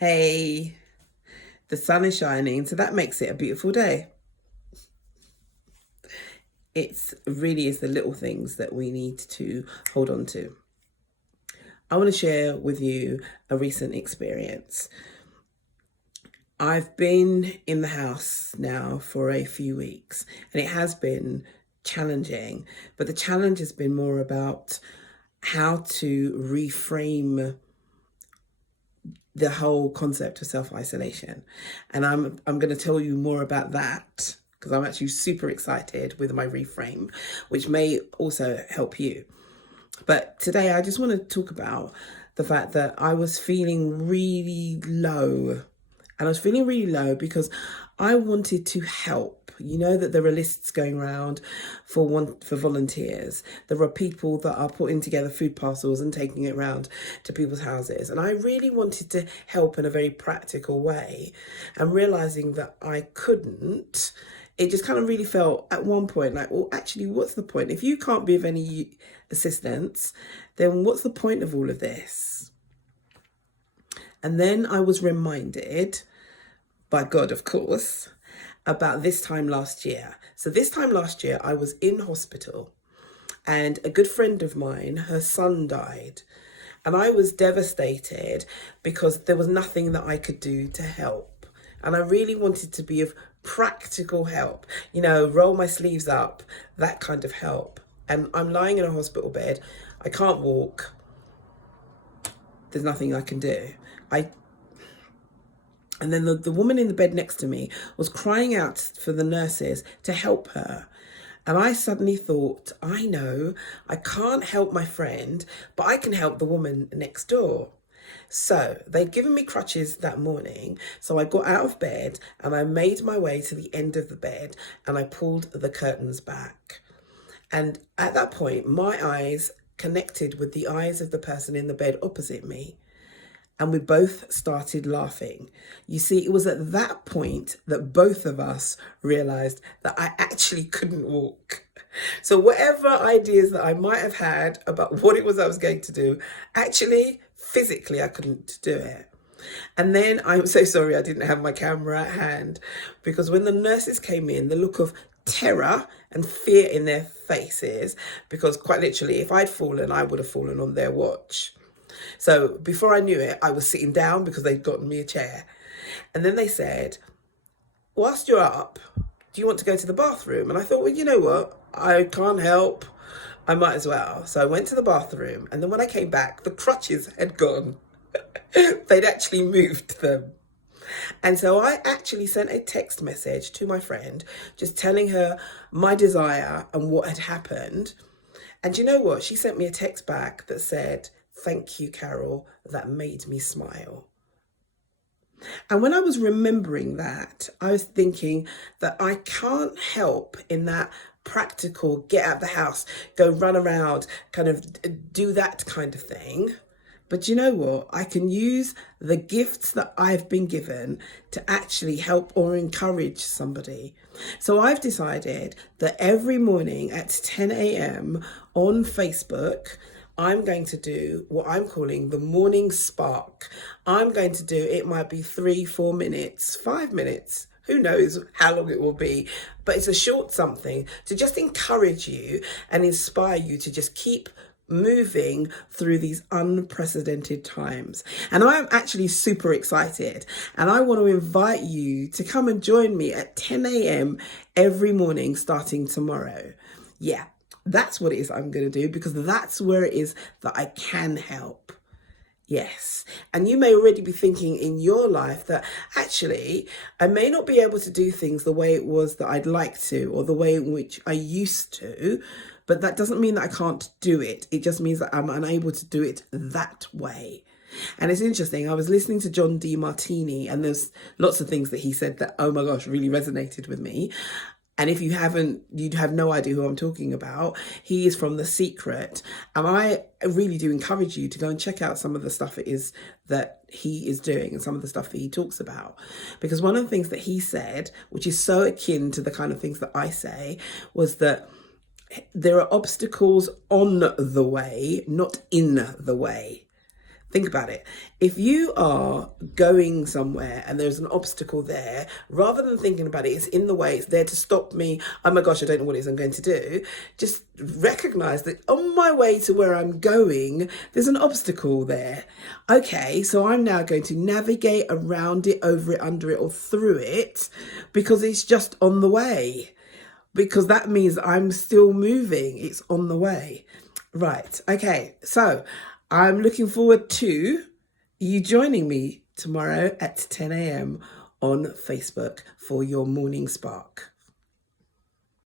Hey, the sun is shining, so that makes it a beautiful day. It's really is the little things that we need to hold on to. I want to share with you a recent experience. I've been in the house now for a few weeks and it has been challenging, but the challenge has been more about how to reframe the whole concept of self-isolation. And I'm going to tell you more about that because I'm actually super excited with my reframe, which may also help you. But today I just want to talk about the fact that I was feeling really low. And I was feeling really low because I wanted to help. You know that there are lists going around for volunteers. There are people that are putting together food parcels and taking it around to people's houses. And I really wanted to help in a very practical way. And realizing that I couldn't, it just kind of really felt at one point like, well, actually, what's the point? If you can't be of any assistance, then what's the point of all of this? And then I was reminded, by God, of course, about this time last year. So this time last year, I was in hospital and a good friend of mine, her son died. And I was devastated because there was nothing that I could do to help. And I really wanted to be of practical help, roll my sleeves up, that kind of help. And I'm lying in a hospital bed. I can't walk. There's nothing I can do. And then the woman in the bed next to me was crying out for the nurses to help her. And I suddenly thought, I know, I can't help my friend, but I can help the woman next door. So they'd given me crutches that morning. So I got out of bed and I made my way to the end of the bed and I pulled the curtains back. And at that point, my eyes connected with the eyes of the person in the bed opposite me. And we both started laughing. You see, it was at that point that both of us realized that I actually couldn't walk. So whatever ideas that I might have had about what it was I was going to do, actually, physically, I couldn't do it. And then I'm so sorry I didn't have my camera at hand because when the nurses came in, the look of terror and fear in their faces, because quite literally, if I'd fallen, I would have fallen on their watch. So before I knew it, I was sitting down because they'd gotten me a chair. And then they said, whilst you're up, do you want to go to the bathroom? And I thought, well, you know what? I can't help. I might as well. So I went to the bathroom. And then when I came back, the crutches had gone. They'd actually moved them. And so I actually sent a text message to my friend, just telling her my desire and what had happened. And you know what? She sent me a text back that said, "Thank you, Carol, that made me smile." And when I was remembering that, I was thinking that I can't help in that practical, get out of the house, go run around, kind of do that kind of thing. But you know what? I can use the gifts that I've been given to actually help or encourage somebody. So I've decided that every morning at 10 a.m. on Facebook, I'm going to do what I'm calling the morning spark. I'm going to do, it might be 3-4 minutes, 5 minutes, who knows how long it will be, but it's a short something to just encourage you and inspire you to just keep moving through these unprecedented times. And I'm actually super excited and I want to invite you to come and join me at 10 a.m. every morning starting tomorrow. Yeah, that's what it is I'm going to do because that's where it is that I can help. Yes. And you may already be thinking in your life that actually I may not be able to do things the way it was that I'd like to or the way in which I used to, but that doesn't mean that I can't do it. It just means that I'm unable to do it that way. And it's interesting. I was listening to John Demartini and there's lots of things that he said that, oh my gosh, really resonated with me. And if you haven't, you'd have no idea who I'm talking about. He is from The Secret. And I really do encourage you to go and check out some of the stuff it is that he is doing and some of the stuff that he talks about. Because one of the things that he said, which is so akin to the kind of things that I say, was that there are obstacles on the way, not in the way. Think about it. If you are going somewhere and there's an obstacle there, rather than thinking about it, it's in the way, it's there to stop me. Oh my gosh, I don't know what it is I'm going to do. Just recognize that on my way to where I'm going, there's an obstacle there. Okay, so I'm now going to navigate around it, over it, under it, or through it because it's just on the way. Because that means I'm still moving. It's on the way. Right. Okay. So I'm looking forward to you joining me tomorrow at 10 a.m. on Facebook for your morning spark.